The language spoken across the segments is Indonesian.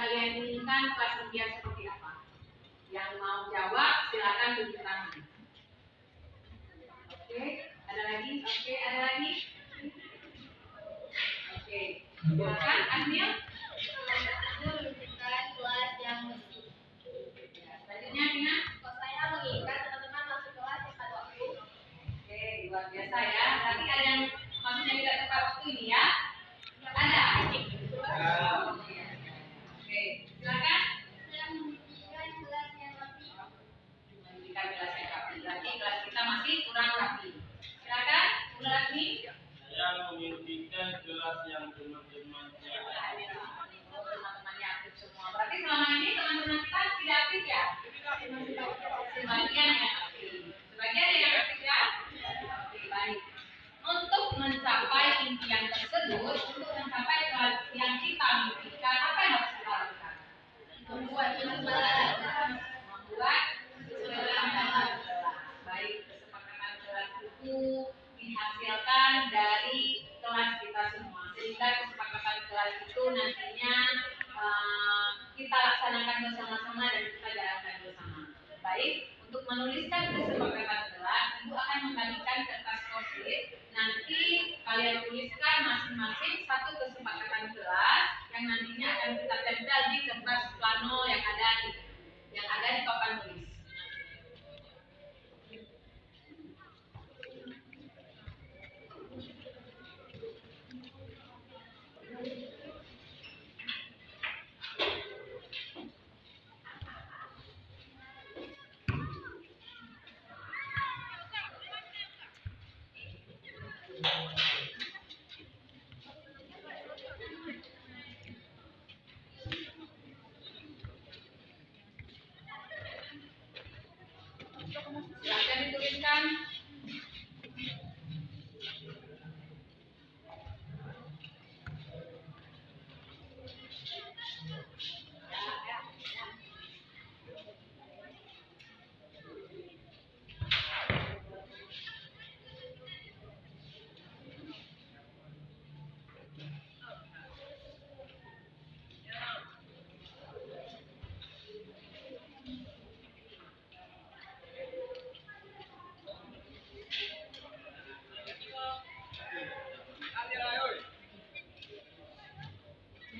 kalian inginkan kelas impian seperti apa? Yang mau jawab silakan tunjuk tangan. Oke, ada lagi? Oke, ada lagi? Oke, silakan Asmil. Aku menginginkan kelas yang musik. Selanjutnya Tina. Kalau saya menginginkan teman-teman masuk kelas tepat waktu. Oke, luar biasa ya. Berarti ada yang maksudnya tidak tepat waktu ini ya? Ada. Oke, silakan. Saya menginginkan kelas yang rapi. Menginginkan kelas yang rapi. Berarti kelas kita masih kurang rapi. Silakan, Bu Lasmi. Saya menginginkan kelas yang teman-temannya aktif. Teman-temannya aktif semua. Berarti selama ini teman-teman kita tidak aktif ya? Sebagian yang aktif. Sebagian yang aktif ya? Oke, baik. Untuk mencapai impian tersebut, untuk mencapai kelas yang kita impikan, apa yang harus kita lakukan? Membuat Kesepakatan kelas. Baik, kesepakatan kelas itu dihasilkan dari kelas kita semua. Sehingga kesepakatan kelas itu nantinya kita laksanakan bersama-sama dan kita jalankan bersama. Baik, untuk menuliskan kesepakatan kelas, Ibu akan membagikan kertas post-it. Nanti kalian tuliskan masing-masing satu kesepakatan kelas yang nantinya akan kita tempel di kertas plano yang ada di papan tulis. Silakan dituliskan.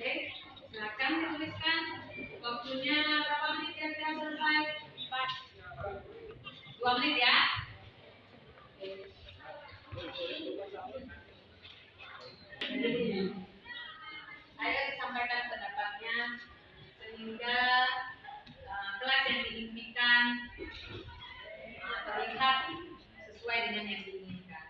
Oke, silakan dituliskan. Waktunya berapa menit kira-kira selesai? 2 menit ya. Ayo disampaikan pendapatnya sehingga kelas yang diimpikan terlihat sesuai dengan yang diinginkan.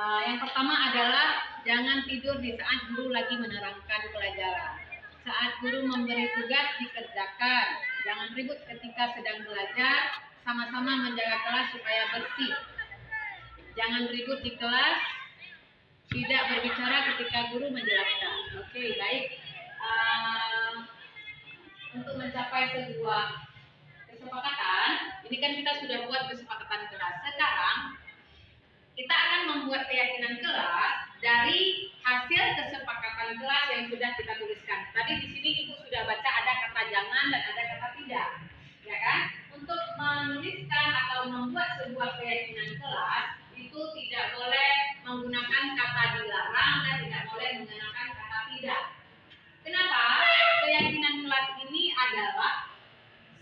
Yang pertama adalah jangan tidur di saat guru lagi menerangkan pelajaran. Saat guru memberi tugas dikerjakan. Jangan ribut ketika sedang belajar. Sama-sama menjaga kelas supaya bersih. Jangan ribut di kelas. Tidak berbicara ketika guru menjelaskan. Oke, baik. Untuk mencapai sebuah kesepakatan, ini kan kita sudah buat kesepakatan kelas. Sekarang kita akan membuat keyakinan kelas dari hasil kesepakatan kelas yang sudah kita tuliskan. Tadi di sini Ibu sudah baca ada kata jangan dan ada kata tidak, ya kan? Untuk menuliskan atau membuat sebuah keyakinan kelas itu tidak boleh menggunakan kata dilarang dan tidak boleh menggunakan kata tidak. Kenapa? Keyakinan kelas ini adalah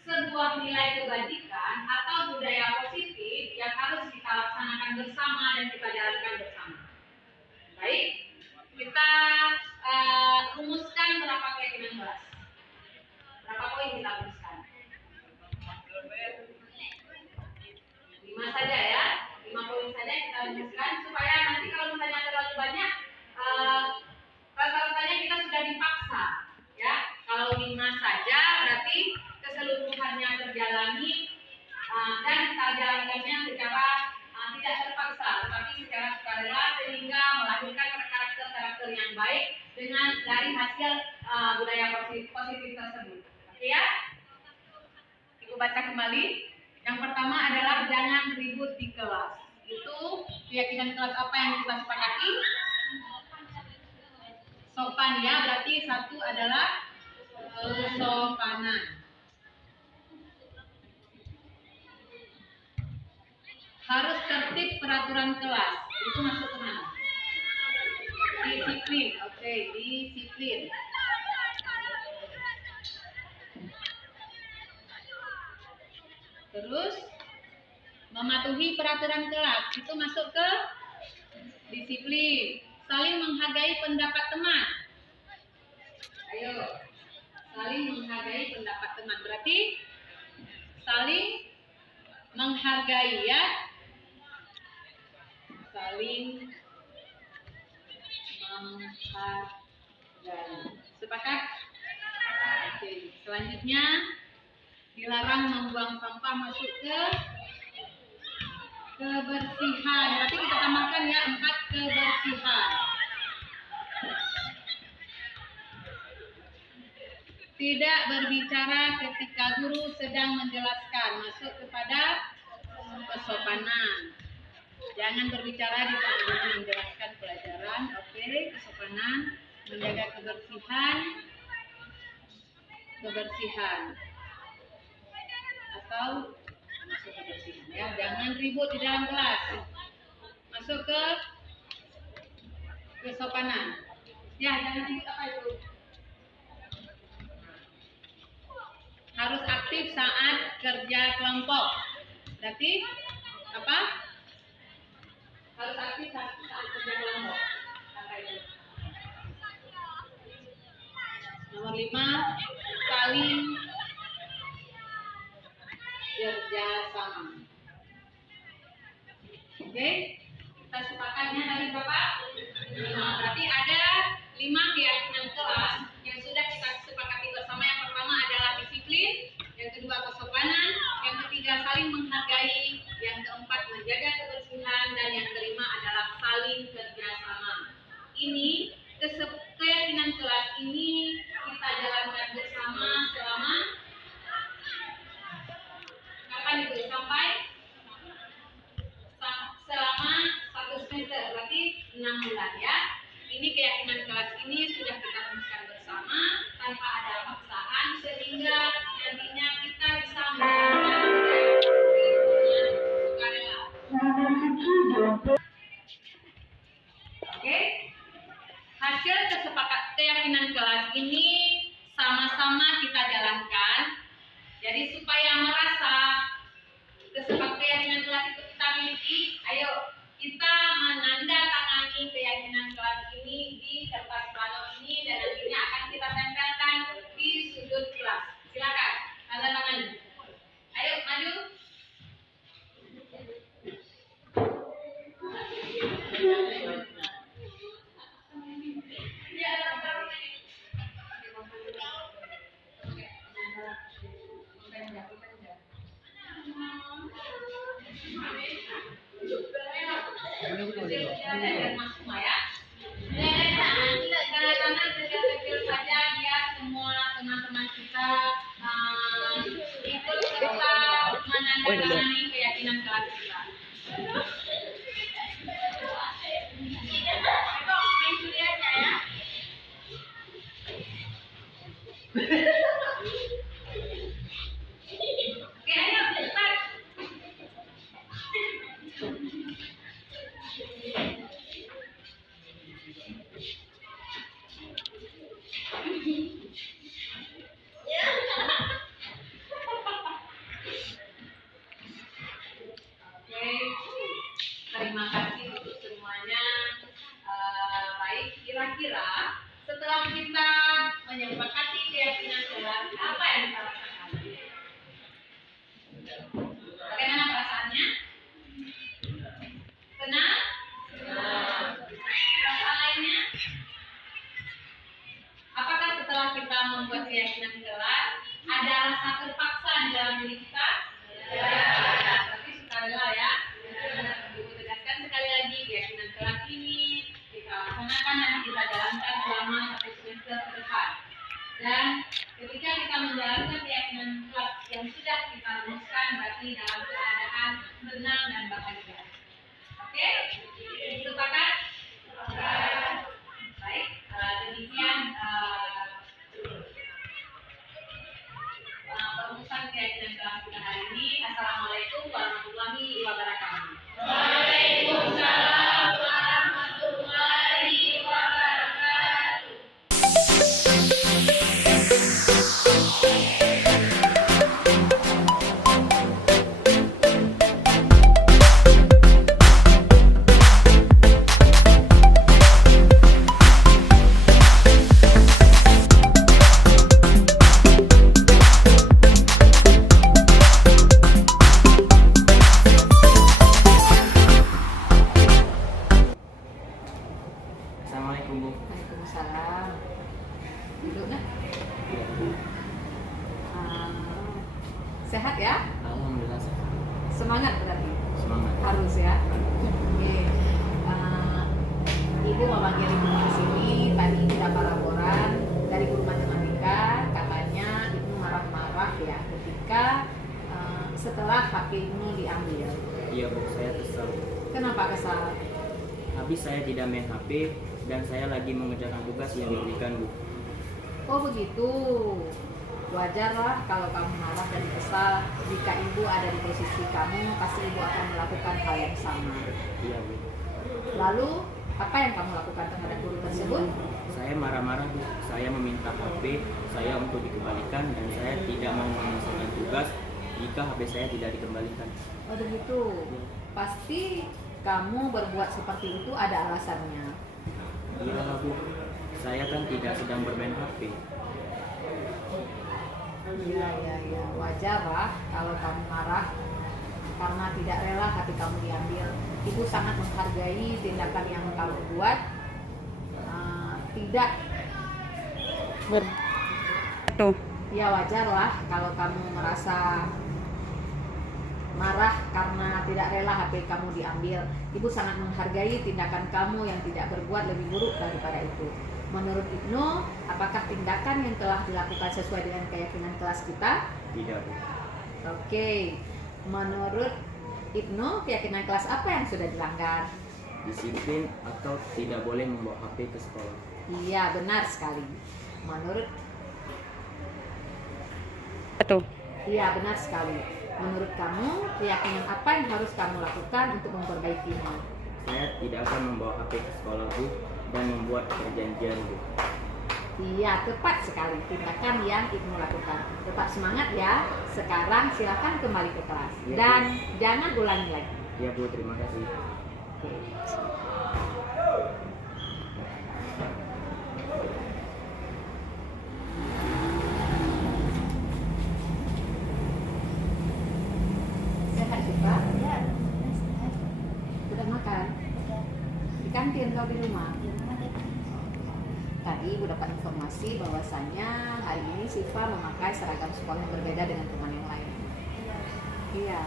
sebuah nilai kebajikan atau budaya positif yang harus kita laksanakan bersama dan kita jalankan bersama. Baik, kita rumuskan berapa keyakinan kelas? Berapa poin kita rumuskan? 5 saja ya, 5 poin saja kita rumuskan supaya nanti kalau misalnya terlalu banyak rasa-rasanya kita sudah dipaksa, ya. Kalau 5 saja berarti keseluruhannya terjalani dan kita jalankannya secara tidak terpaksa, tetapi secara sukarela sehingga melahirkan karakter-karakter yang baik dengan dari hasil budaya positif tersebut. Oke ya? Ibu baca kembali. Yang pertama adalah jangan ribut di kelas. Itu keyakinan kelas apa yang kita sepakati? Sopan ya, berarti satu adalah kesopanan. Harus tertib peraturan kelas. Itu masuk ke mana? Disiplin. Oke, disiplin. Terus mematuhi peraturan kelas. Itu masuk ke disiplin. Saling menghargai pendapat teman. Ayo. Saling menghargai pendapat teman. Berarti saling menghargai ya. Saling menghargai. Sepakat? Oke. Selanjutnya dilarang membuang sampah masuk ke kebersihan. Berarti kita tambahkan ya 4 kebersihan. Tidak berbicara ketika guru sedang menjelaskan. Masuk kepada kesopanan. Jangan berbicara di saat guru menjelaskan pelajaran. Oke, kesopanan. Menjaga kebersihan. Kebersihan. Atau masuk kebersihan ya. Jangan ribut di dalam kelas. Masuk ke kesopanan. Ya, jangan ribut apa itu? Harus aktif saat kerja kelompok. Berarti apa? Harus aktif saat kerja kelompok. Apa itu? Nomor 5, saling kerjasama. Oke, kita sepakatnya dari berapa? 5. Berarti ada 5 keyakinan kelas yang sudah kita sepakati bersama. Yang pertama adalah disiplin, yang kedua kesopanan, yang ketiga saling menghargai, yang keempat menjaga kebersihan, dan yang kelima adalah saling kerjasama. Ini keyakinan kelas ini kita jalankan bersama selama kapan itu? Sampai selama 1 semester, berarti 6 bulan ya. Ini keyakinan kelas ini sudah kita rumuskan bersama tanpa ada paksaan sehingga nantinya kita bisa melakukan sukarela. Oke, hasil keyakinan kelas ini sama-sama kita jalankan. Jadi supaya merasa keyakinan kelas itu kita miliki, ayo kita menandatangani keyakinan kelas ini di kertas plano ini dan nantinya akan kita tempelkan di sudut kelas. Silakan tanda tangan. Ayo maju. Karena kecil-kecil saja biar semua teman-teman kita ikut serta menandatangani keyakinan kelas kita. Main juri aja ya. Oke, ayo cepat. Oke, terima kasih untuk semuanya. Baik, kira-kira setelah kita menyepakati keyakinan kelas, apa yang kita rasakan? Bagaimana perasaannya? Senang? Perasaan lainnya? Apakah setelah kita membuat keyakinan kelas, ada rasa terpaksa di dalam diri kita? Ya. Tapi sukarela ya. Ibu tegaskan sekali lagi, keyakinan kelas ini kita laksanakan dan kita jalankan selama 1 semester ke depan. Dan ketika kita menjalankan keyakinan kelas yang sudah kita rumuskan, berarti dalam keadaan senang dan bahagia. Oke? Sepakat? Baik, demikian perumusan keyakinan kelas kita hari ini. Assalamualaikum warahmatullahi wabarakatuh. Waalaikumsalam warahmatullahi wabarakatuh. Assalamualaikum Bu. Waalaikumsalam. Duduk nah. Sehat ya? Alhamdulillah sehat. Semangat berarti? Semangat. Harus ya. Oke. Ibu memanggil ibu ke sini. Tadi dapat laporan dari guru matematika, katanya ibu marah-marah ya ketika setelah HP Ibnu diambil. Iya Bu, saya kesal. Kenapa kesal? Habis saya tidak main HP dan saya lagi mengerjakan tugas yang diberikan Bu. Oh begitu. Wajarlah kalau kamu marah dan kesal. Jika ibu ada di posisi kamu, pasti ibu akan melakukan hal yang sama. Iya Bu. Lalu, apa yang kamu lakukan terhadap guru tersebut? Saya marah-marah Bu. Saya meminta HP saya untuk dikembalikan dan saya tidak mau menyelesaikan tugas jika HP saya tidak dikembalikan. Oh begitu. Pasti kamu berbuat seperti itu ada alasannya. Iya Bu. Saya kan tidak sedang bermain HP. Iya. Wajar lah kalau kamu marah karena tidak rela hati kamu diambil. Ibu sangat menghargai tindakan yang kamu buat. Tidak. Tuh. Ya wajar lah kalau kamu merasa marah karena tidak rela HP kamu diambil. Ibu sangat menghargai tindakan kamu yang tidak berbuat lebih buruk daripada itu. Menurut Ibnu, apakah tindakan yang telah dilakukan sesuai dengan keyakinan kelas kita? Tidak Bu. Oke. Menurut Ibnu, keyakinan kelas apa yang sudah dilanggar? Disiplin atau tidak boleh membawa HP ke sekolah. Iya, benar sekali. Menurut Tuh. Iya, benar sekali. Menurut kamu, keyakinan apa yang harus kamu lakukan untuk memperbaikinya? Saya tidak akan membawa HP ke sekolah Bu dan membuat perjanjian Bu. Iya, tepat sekali tindakan yang Ibnu lakukan. Tetap semangat ya. Sekarang silakan kembali ke kelas. Iya, Dan jangan ulangi lagi. Ya Bu, terima kasih. Oke. Sehat juga? Ya, Sudah makan? Di kantin kalau di rumah. Tadi Ibu dapat informasi bahwasannya hari ini Siva memakai seragam sekolah yang berbeda dengan teman yang lain. Iya.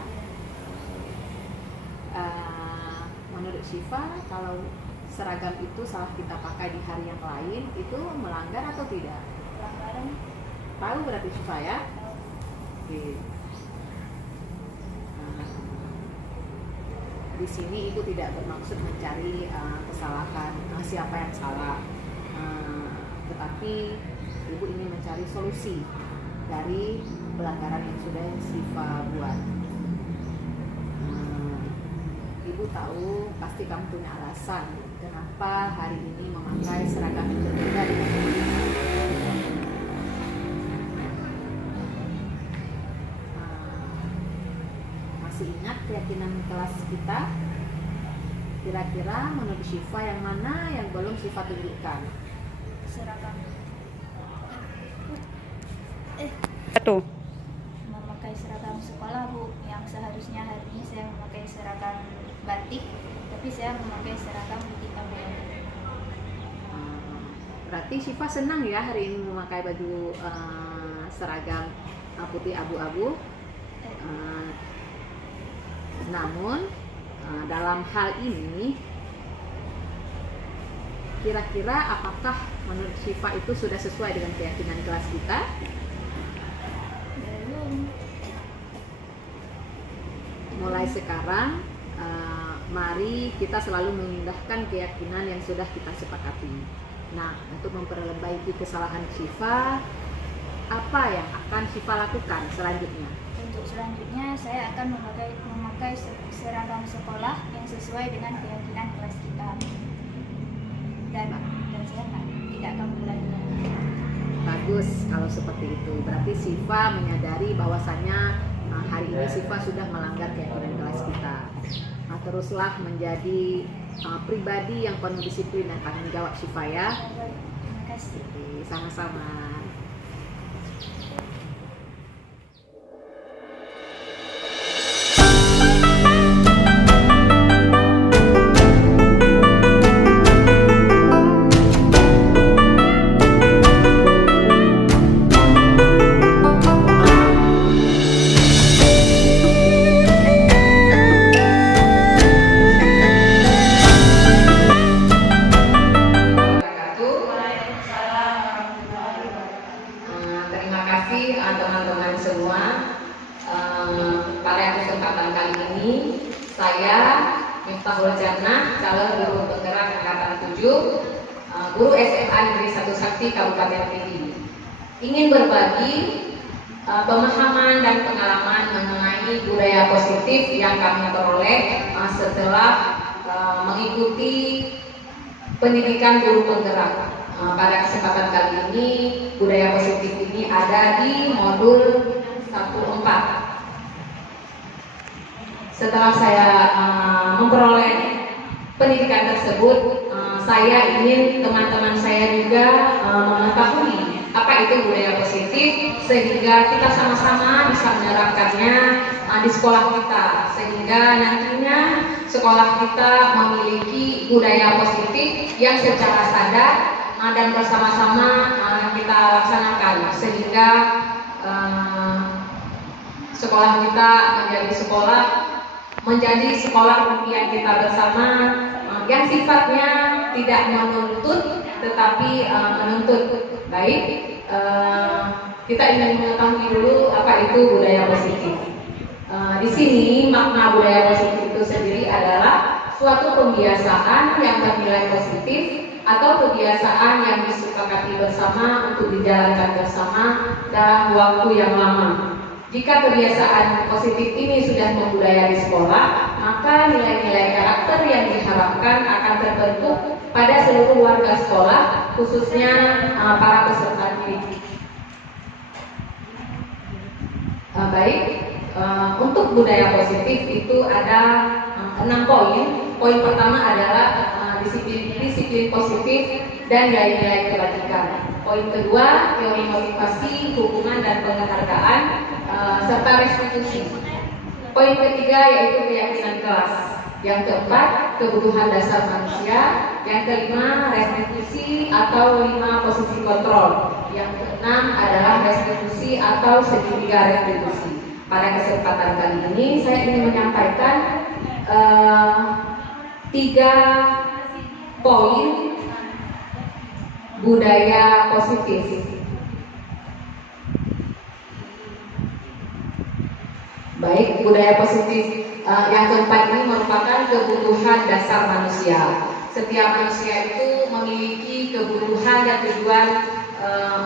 Menurut Siva, kalau seragam itu salah kita pakai di hari yang lain, itu melanggar atau tidak? Pelanggaran. Tahu berarti Siva ya? Oke. Di sini Ibu tidak bermaksud mencari kesalahan siapa yang salah, tetapi Ibu ingin mencari solusi dari pelanggaran yang sudah Siva buat. Ibu tahu pasti kamu punya alasan kenapa hari ini memakai seragam yang berbeda dengan masih ingat keyakinan kelas kita? Kira-kira menurut Siva yang mana yang belum Siva tunjukkan? Seragam. Satu. Memakai seragam sekolah, Bu. Yang seharusnya hari ini saya memakai seragam batik, tapi saya memakai seragam putih abu-abu. Berarti Siva senang ya hari ini memakai baju seragam putih abu-abu. Namun dalam hal ini kira-kira apakah menurut Siva itu sudah sesuai dengan keyakinan kelas kita? Belum. Mulai sekarang mari kita selalu mengindahkan keyakinan yang sudah kita sepakati. Nah, untuk memperbaiki kesalahan Siva, apa yang akan Siva lakukan selanjutnya? Untuk selanjutnya saya akan memakai seragam sekolah yang sesuai dengan keyakinan kelas kita. Dan saya tidak akan mengulanginya. Bagus kalau seperti itu. Berarti Siva menyadari bahwasannya hari ini Siva sudah melanggar keyakinan kelas kita. Nah, teruslah menjadi pribadi yang penuh disiplin dan tanggung jawab Siva ya. Terima kasih. Oke, sama-sama. Teman-teman semua, pada kesempatan kali ini saya Miftahul Jannah, calon guru penggerak angkatan 7, guru SMA Negeri 1 Sakti Kabupaten Pidi, ingin berbagi pemahaman dan pengalaman mengenai budaya positif yang kami peroleh setelah mengikuti pendidikan guru penggerak. Pada kesempatan kali ini budaya positif ini ada di modul 1.4. Setelah saya memperoleh pendidikan tersebut, saya ingin teman-teman saya juga mengetahui apa itu budaya positif, sehingga kita sama-sama bisa menerapkannya di sekolah kita, sehingga nantinya sekolah kita memiliki budaya positif yang secara sadar dan bersama-sama kita laksanakan, sehingga sekolah kita menjadi sekolah impian kita bersama, yang sifatnya tidak menuntut tetapi menuntut. Baik, kita ingin mengetahui dulu apa itu budaya positif. Di sini makna budaya positif itu sendiri adalah suatu kebiasaan yang bernilai positif atau kebiasaan yang disepakati bersama untuk dijalankan bersama dalam waktu yang lama. Jika kebiasaan positif ini sudah membudaya di sekolah, maka nilai-nilai karakter yang diharapkan akan terbentuk pada seluruh warga sekolah, khususnya para peserta didik. Baik, untuk budaya positif itu ada 6 poin. Poin pertama adalah disiplin positif dan nilai-nilai kebajikan. Poin kedua, teori motivasi, hubungan dan penghargaan serta restitusi. Poin ketiga yaitu keyakinan kelas. Yang keempat, kebutuhan dasar manusia. Yang kelima, restitusi atau 5 posisi kontrol. Yang keenam adalah restitusi atau segitiga restitusi. Pada kesempatan kali ini saya ingin menyampaikan 3 poin budaya positif. Baik, budaya positif yang keempat ini merupakan kebutuhan dasar manusia. Setiap manusia itu memiliki kebutuhan dan tujuan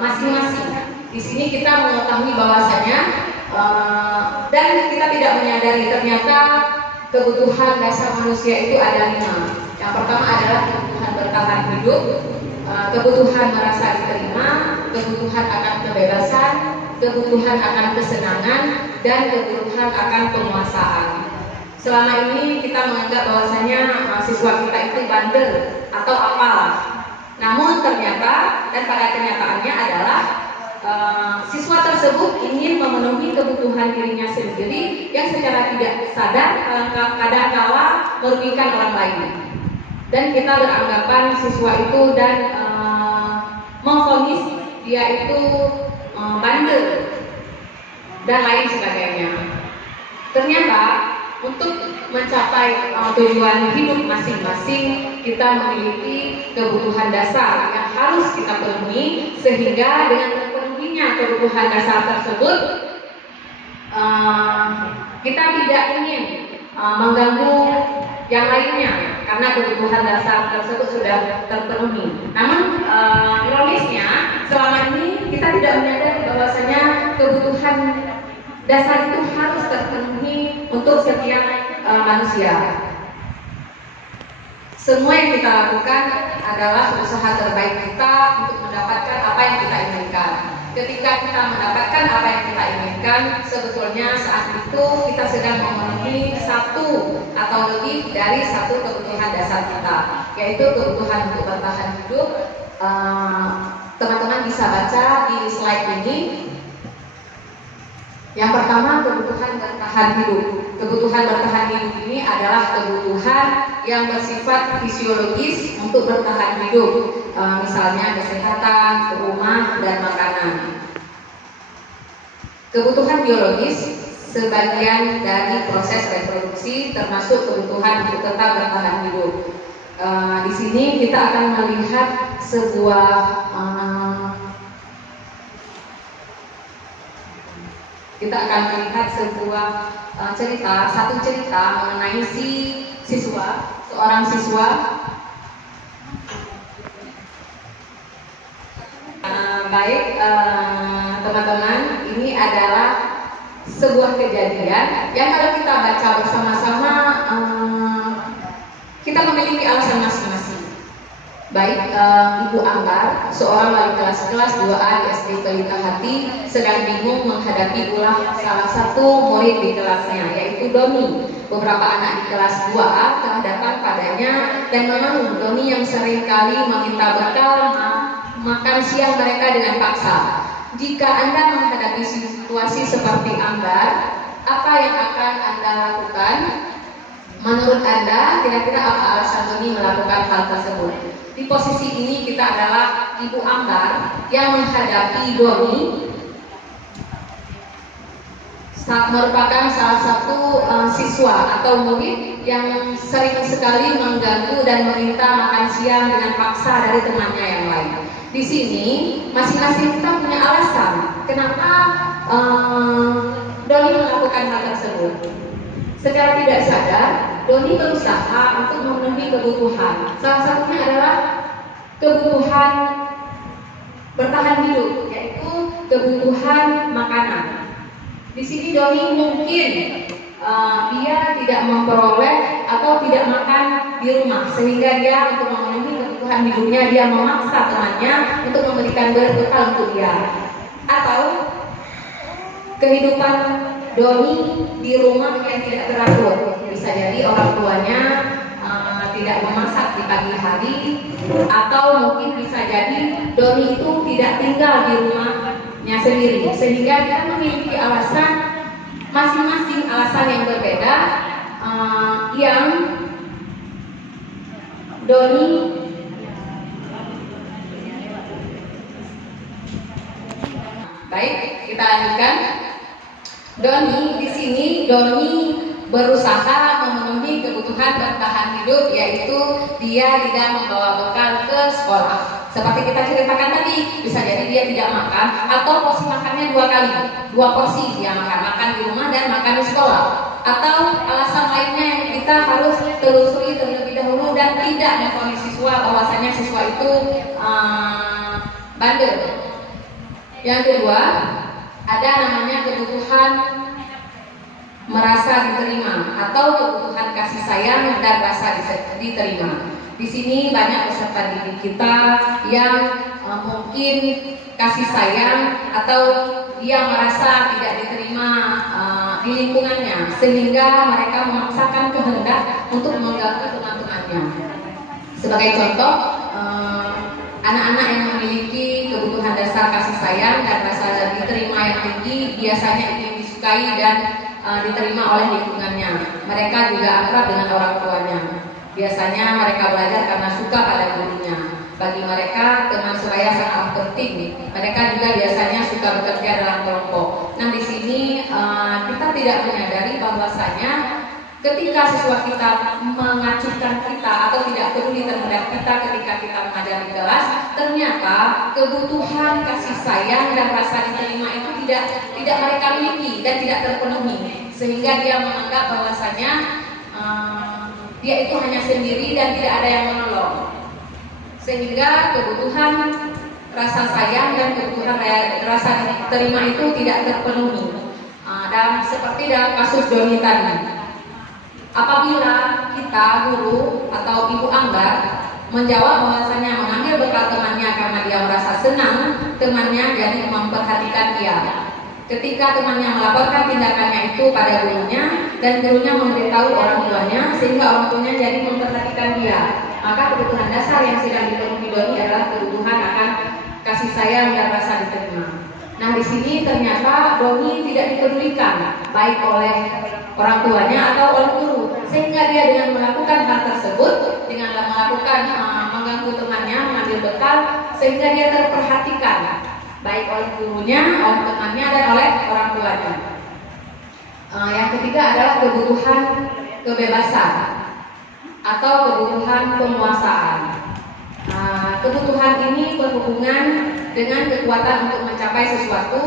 masing-masing. Di sini kita mengetahui bahwasanya dan kita tidak menyadari ternyata kebutuhan dasar manusia itu ada 5. Yang pertama adalah kebutuhan bertahan hidup, kebutuhan merasa diterima, kebutuhan akan kebebasan, kebutuhan akan kesenangan, dan kebutuhan akan penguasaan. Selama ini kita menganggap bahwasanya siswa kita itu bandel atau apalah. Namun ternyata dan pada kenyataannya adalah siswa tersebut ingin memenuhi kebutuhan dirinya sendiri yang secara tidak sadar kadang-kala merugikan orang lain. Dan kita beranggapan siswa itu dan memvonis dia itu bandel dan lain sebagainya. Ternyata untuk mencapai tujuan hidup masing-masing kita memiliki kebutuhan dasar yang harus kita penuhi, sehingga dengan terpenuhinya kebutuhan dasar tersebut kita tidak ingin mengganggu yang lainnya karena kebutuhan dasar tersebut sudah terpenuhi. Namun ironisnya selama ini kita tidak menyadari bahwasanya kebutuhan dasar itu harus terpenuhi untuk setiap manusia. Semua yang kita lakukan adalah usaha terbaik kita untuk mendapatkan apa yang kita inginkan. Ketika kita mendapatkan apa yang kita inginkan, sebetulnya saat itu kita sedang memenuhi 1 atau lebih dari 1 kebutuhan dasar kita, yaitu kebutuhan untuk bertahan hidup. Teman-teman bisa baca di slide ini. Yang pertama, kebutuhan bertahan hidup. Kebutuhan bertahan hidup ini adalah kebutuhan yang bersifat fisiologis untuk bertahan hidup, misalnya kesehatan, rumah, dan makanan. Kebutuhan biologis sebagian dari proses reproduksi, termasuk kebutuhan untuk tetap bertahan hidup. Di sini kita akan melihat sebuah satu cerita mengenai seorang siswa. Teman-teman, ini adalah sebuah kejadian yang kalau kita baca bersama-sama kita memiliki alasan masing-masing. Baik, Ibu Anggar, seorang wali kelas 2A di SD Pelita Hati, sedang bingung menghadapi ulah salah satu murid di kelasnya, yaitu Doni. Beberapa anak di kelas 2A telah datang padanya dan mengeluh Doni yang seringkali meminta bekal makan siang mereka dengan paksa. Jika Anda menghadapi situasi seperti Anggar, apa yang akan Anda lakukan? Menurut Anda, kira-kira apa alasan Doni melakukan hal tersebut? Di posisi ini kita adalah Ibu Anggar yang menghadapi Doni, merupakan salah satu siswa atau murid yang sering sekali mengganggu dan meminta makan siang dengan paksa dari temannya yang lain. Di sini masing-masing kita punya alasan kenapa Doni melakukan hal tersebut. Secara tidak sadar, Doni berusaha untuk memenuhi kebutuhan. Salah satunya adalah kebutuhan bertahan hidup, yaitu kebutuhan makanan. Di sini Doni mungkin dia tidak memperoleh atau tidak makan di rumah, sehingga dia untuk memenuhi kebutuhan hidupnya dia memaksa temannya untuk memberikan bekal untuk dia. Atau kehidupan Doni di rumah yang tidak teratur, bisa jadi orang tuanya tidak memasak di pagi hari, atau mungkin bisa jadi Doni itu tidak tinggal di rumahnya sendiri, sehingga dia memiliki alasan masing-masing, alasan yang berbeda yang Doni. Baik, kita lanjutkan. Doni di sini berusaha memenuhi kebutuhan bertahan hidup, yaitu dia tidak membawa bekal ke sekolah. Seperti kita ceritakan tadi, bisa jadi dia tidak makan atau porsi makannya 2 kali, 2 porsi dia makan di rumah dan makan di sekolah. Atau alasan lainnya yang kita harus telusuri terlebih dahulu dan tidak memvonis siswa bahwasanya siswa itu bandel. Yang kedua, ada namanya kebutuhan merasa diterima atau kebutuhan kasih sayang dan rasa diterima. Di sini banyak peserta didik kita yang mungkin kasih sayang atau dia merasa tidak diterima di lingkungannya, sehingga mereka memaksakan kehendak untuk mengganggu teman-temannya. Sebagai contoh, anak-anak yang memiliki kebutuhan dasar kasih sayang dan rasa diterima yang tinggi biasanya ingin disukai dan diterima oleh lingkungannya. Mereka juga akrab dengan orang tuanya. Biasanya mereka belajar karena suka pada gurunya. Bagi mereka teman sebaya sangat penting. Mereka juga biasanya suka bekerja dalam kelompok. Nah, di sini kita tidak menyadari bahwasanya ketika siswa kita mengacuhkan kita atau tidak peduli terhadap kita ketika kita mengajar di kelas, ternyata kebutuhan kasih sayang dan rasa diterima itu tidak mereka miliki dan tidak terpenuhi, sehingga dia menganggap bahwasanya dia itu hanya sendiri dan tidak ada yang menolong, sehingga kebutuhan rasa sayang dan kebutuhan rasa diterima itu tidak terpenuhi. Dan seperti dalam kasus Doni tadi, apabila kita guru atau ibu Anggar menjawab bahwasanya mengambil bekal temannya karena dia merasa senang temannya jadi memperhatikan dia. Ketika temannya melaporkan tindakannya itu pada gurunya dan gurunya memberitahu orang tuanya, sehingga orang tuanya jadi memperhatikan dia, maka kebutuhan dasar yang sedang dipenuhi Doni adalah kebutuhan akan kasih sayang dan rasa diterima. Nah, di sini ternyata Doni tidak dipedulikan baik oleh orang tuanya atau oleh guru, sehingga dia dengan melakukan hal tersebut, dengan melakukan mengganggu temannya, mengambil bekal, sehingga dia terperhatikan baik oleh gurunya, oleh temannya, dan oleh orang tuanya. Yang ketiga adalah kebutuhan kebebasan atau kebutuhan penguasaan. Kebutuhan ini berhubungan dengan kekuatan untuk mencapai sesuatu,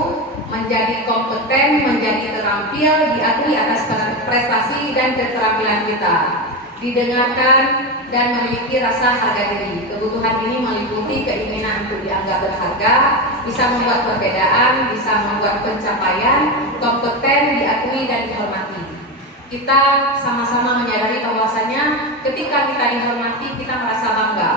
menjadi kompeten, menjadi terampil, diakui atas prestasi dan keterampilan kita, didengarkan dan memiliki rasa harga diri. Kebutuhan ini meliputi keinginan untuk dianggap berharga, bisa membuat perbedaan, bisa membuat pencapaian, kompeten, diakui dan dihormati. Kita sama-sama menyadari bahwasanya ketika kita dihormati, kita merasa bangga.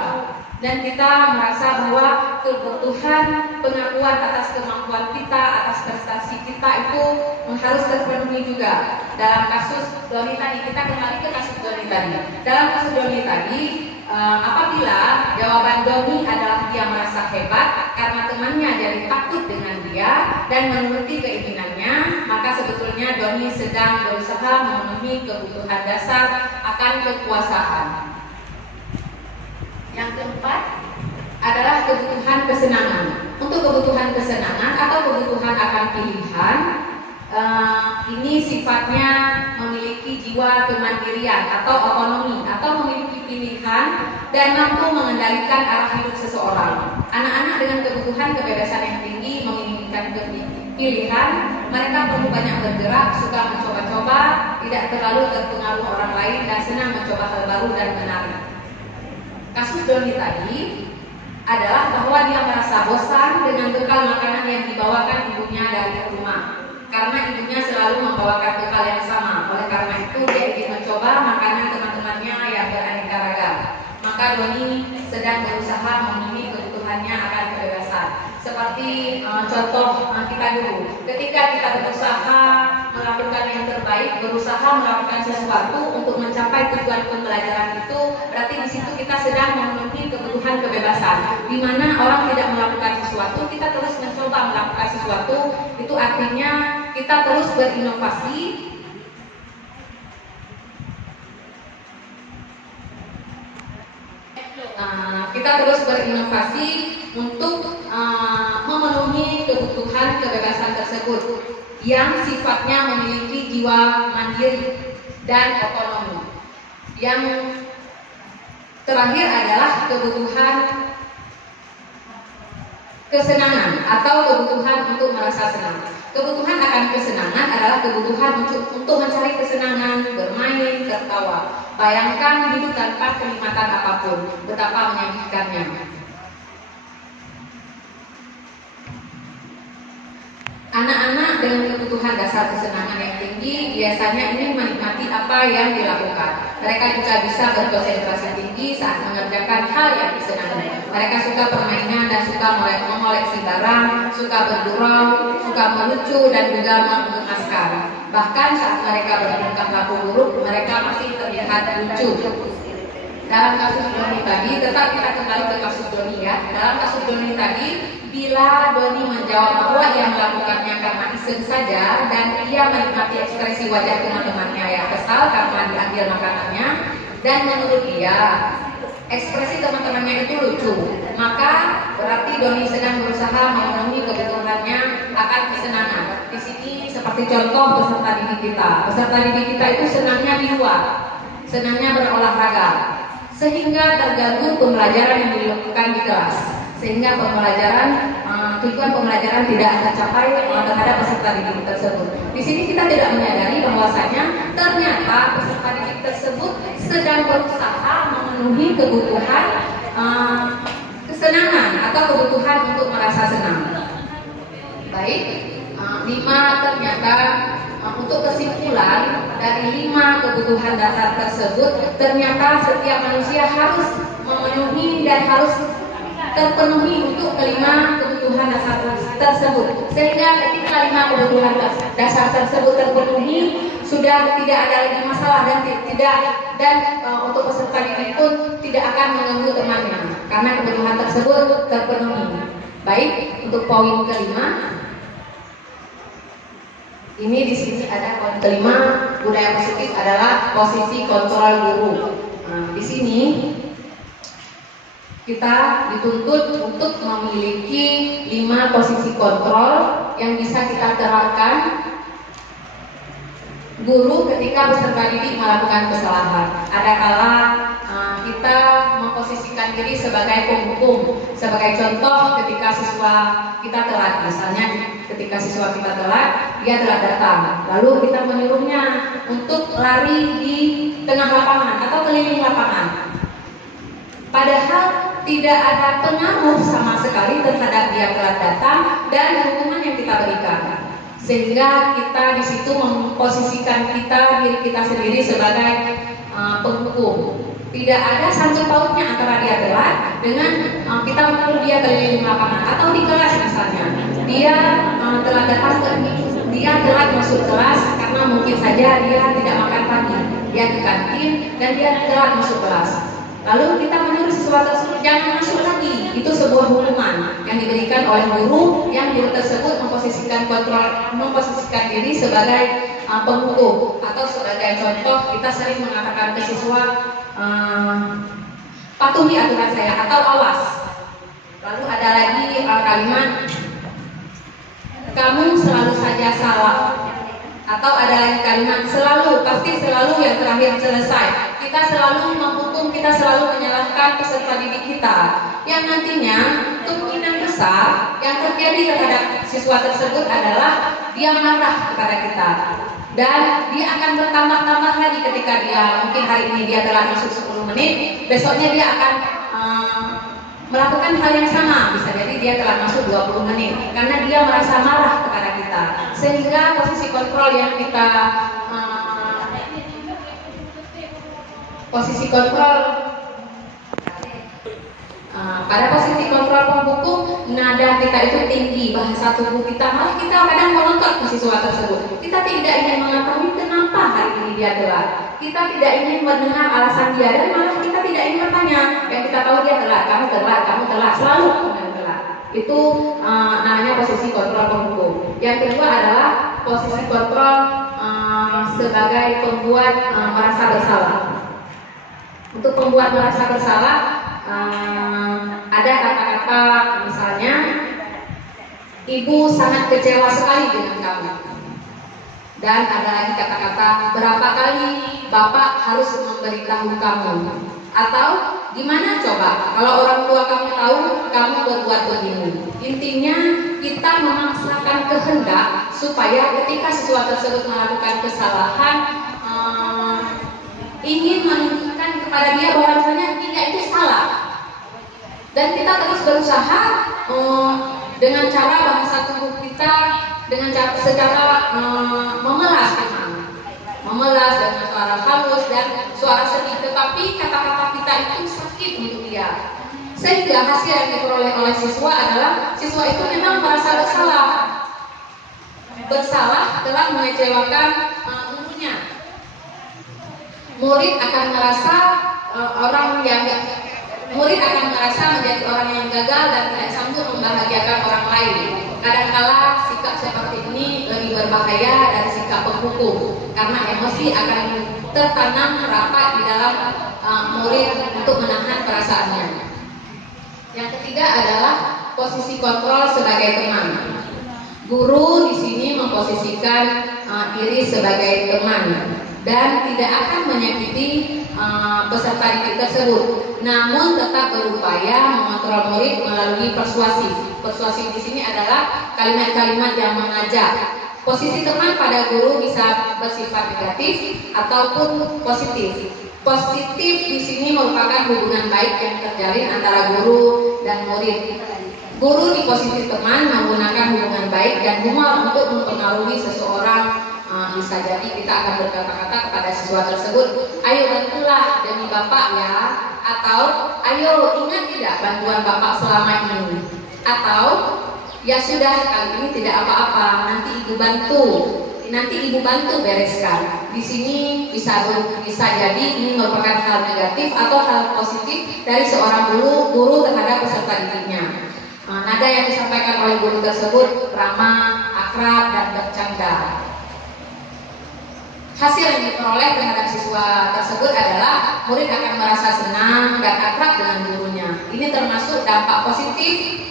Dan kita merasa bahwa kebutuhan pengakuan atas kemampuan kita, atas prestasi kita itu harus terpenuhi juga. Dalam kasus Doni tadi, kita kembali ke kasus Doni tadi. Dalam kasus Doni tadi, apabila jawaban Doni adalah dia merasa hebat karena temannya jadi takut dengan dia dan menuruti keinginannya, maka sebetulnya Doni sedang berusaha memenuhi kebutuhan dasar akan kekuasaan. Yang keempat adalah kebutuhan kesenangan. Untuk kebutuhan kesenangan atau kebutuhan akan pilihan, ini sifatnya memiliki jiwa kemandirian atau otonomi, atau memiliki pilihan dan mampu mengendalikan arah hidup seseorang. Anak-anak dengan kebutuhan kebebasan yang tinggi menginginkan pilihan, mereka perlu banyak bergerak, suka mencoba-coba, tidak terlalu terpengaruh orang lain, dan senang mencoba hal baru dan menarik. Kasus Doni tadi adalah bahwa dia merasa bosan dengan bekal makanan yang dibawakan ibunya dari rumah, karena ibunya selalu membawakan bekal yang sama. Oleh karena itu dia ingin mencoba makanan teman-temannya yang beraneka ragam. Maka Doni sedang berusaha memenuhi kebutuhannya akan kebebasan. Seperti contoh kita dulu, ketika kita berusaha melakukan yang terbaik, berusaha melakukan sesuatu untuk mencapai tujuan pembelajaran itu, berarti di situ kita sedang memenuhi kebutuhan kebebasan. Di mana orang tidak melakukan sesuatu, kita terus mencoba melakukan sesuatu, itu artinya kita terus berinovasi. kita terus berinovasi untuk memenuhi kebutuhan kebebasan tersebut yang sifatnya memiliki jiwa mandiri dan otonomi. Yang terakhir adalah kebutuhan kesenangan atau kebutuhan untuk merasa senang. Kebutuhan akan kesenangan adalah kebutuhan untuk mencari kesenangan, bermain, tertawa. Bayangkan hidup tanpa kenikmatan apapun, betapa menyakitkannya. Anak-anak dengan kebutuhan dasar kesenangan yang tinggi biasanya ingin menikmati apa yang dilakukan. Mereka juga bisa berkonsentrasi tinggi saat mengerjakan hal yang disenangi. Mereka suka permainan dan suka mengoleksi barang, suka bergurau, suka melucu dan juga mengemaskan. Bahkan saat mereka bertingkah laku buruk, mereka masih terlihat lucu. Dalam kasus Doni tadi, tetap kita kembali ke kasus Doni ya. Dalam kasus Doni tadi, bila Doni menjawab bahwa ia melakukannya karena iseng saja dan ia menikmati ekspresi wajah teman-temannya yang kesal karena diambil makanannya, dan menurut dia ekspresi teman-temannya itu lucu, maka berarti Doni sedang berusaha memenuhi kebutuhannya akan kesenangan. Di sini seperti contoh peserta didik kita. Peserta didik kita itu senangnya di luar, senangnya berolahraga, sehingga terganggu pembelajaran yang dilakukan di kelas, sehingga tujuan pembelajaran tidak tercapai terhadap peserta didik tersebut. Di sini kita tidak menyadari bahwasanya ternyata peserta didik tersebut sedang berusaha memenuhi kebutuhan kesenangan atau kebutuhan untuk merasa senang. Baik, 5 ternyata untuk kesimpulan dari 5 kebutuhan dasar tersebut, ternyata setiap manusia harus memenuhi dan harus terpenuhi untuk kelima kebutuhan dasar tersebut. Sehingga ketika 5 kebutuhan dasar tersebut terpenuhi, sudah tidak ada lagi masalah dan untuk peserta didik pun tidak akan mengganggu temannya karena kebutuhan tersebut terpenuhi. Baik, untuk poin kelima. Ini di sini ada poin kelima, budaya positif adalah posisi kontrol guru. Di sini kita dituntut untuk memiliki 5 posisi kontrol yang bisa kita terapkan guru ketika peserta didik melakukan kesalahan. Adakala kita memposisikan diri sebagai penghukum. Sebagai contoh, ketika siswa kita telat, misalnya ketika siswa kita telat, dia telat datang, lalu kita menyuruhnya untuk lari di tengah lapangan atau keliling lapangan. Padahal tidak ada pengaruh sama sekali terhadap dia telat datang dan hukuman yang kita berikan. Sehingga kita di situ memposisikan diri kita sendiri sebagai penghukum. Tidak ada sangkut pautnya antara dia telat dengan kita menyuruh dia keliling lapangan atau di kelas misalnya. Dia telat datang, dia telat masuk kelas karena mungkin saja dia tidak makan pagi, dia ke kantin dan dia telat masuk kelas. Lalu kita menyuruh siswa tersebut jangan masuk lagi. Itu sebuah hukuman yang diberikan oleh guru, yang guru tersebut memposisikan diri sebagai penghukum. Atau sebagai contoh, kita sering mengatakan ke siswa patuhi aturan saya atau awas. Lalu ada lagi kalimat kamu selalu saja salah. Atau ada lagi kalimat selalu, pasti selalu yang terakhir selesai. Kita selalu menghukum, kita selalu menyalahkan peserta didik kita, yang nantinya kemungkinan besar yang terjadi terhadap siswa tersebut adalah dia marah kepada kita, dan dia akan bertambah-tambah lagi ketika dia mungkin hari ini dia telah masuk 10 menit, besoknya dia akan melakukan hal yang sama. Bisa jadi dia telah masuk 20 menit karena dia merasa marah kepada kita. Sehingga posisi kontrol yang kita pada posisi kontrol penghukum, nada kita itu tinggi, bahasa tubuh kita, malah kita kadang menuntut ke siswa tersebut. Kita tidak ingin mengetahui kenapa hari ini dia telat. Kita tidak ingin mendengar alasan dia, dan malah kita tidak ingin bertanya. Yang kita tahu dia telat, kamu telat, selalu telat. Itu namanya posisi kontrol penghukum. Yang kedua adalah posisi kontrol sebagai pembuat merasa bersalah. Untuk pembuat merasa bersalah, ada kata-kata misalnya, ibu sangat kecewa sekali dengan kamu. Dan ada lagi kata-kata, berapa kali bapak harus memberitahu kamu. Atau gimana coba kalau orang tua kamu tahu kamu berbuat begini. Intinya kita memaksakan kehendak supaya ketika siswa tersebut melakukan kesalahan, ingin menunjukkan kepada dia bahwasanya dia itu salah. Dan kita terus berusaha dengan cara bahasa tubuh kita, dengan secara memelas dengan suara halus dan suara sedih, tetapi kata-kata kita itu sakit untuk dia. Sehingga hasil yang diperoleh oleh siswa adalah siswa itu memang merasa bersalah telah mengecewakan gurunya. Murid akan merasa menjadi orang yang gagal dan tidak sanggup membahagiakan orang lain. Kadangkala sikap seperti ini lebih berbahaya dari sikap penghukum, karena emosi akan tertanam rapat di dalam murid untuk menahan perasaannya. Yang ketiga adalah posisi kontrol sebagai teman. Guru di sini memposisikan diri sebagai teman dan tidak akan menyakiti peserta didik tersebut, namun tetap berupaya mengontrol murid melalui persuasi. Persuasi di sini adalah kalimat-kalimat yang mengajak. Posisi teman pada guru bisa bersifat negatif ataupun positif. Positif di sini merupakan hubungan baik yang terjalin antara guru dan murid. Guru di posisi teman menggunakan hubungan baik dan humor untuk mempengaruhi seseorang. Bisa jadi kita akan berkata-kata kepada siswa tersebut, ayo bantulah demi bapak ya, atau ayo ingat tidak bantuan bapak selama ini, atau ya sudah kali ini tidak apa-apa, nanti ibu bantu bereskan. Di sini bisa jadi ini merupakan hal negatif atau hal positif dari seorang guru terhadap peserta didiknya. Nada yang disampaikan oleh guru tersebut ramah, akrab, dan bercanda. Hasil yang diperoleh terhadap siswa tersebut adalah murid akan merasa senang dan akrab dengan gurunya. Ini termasuk dampak positif.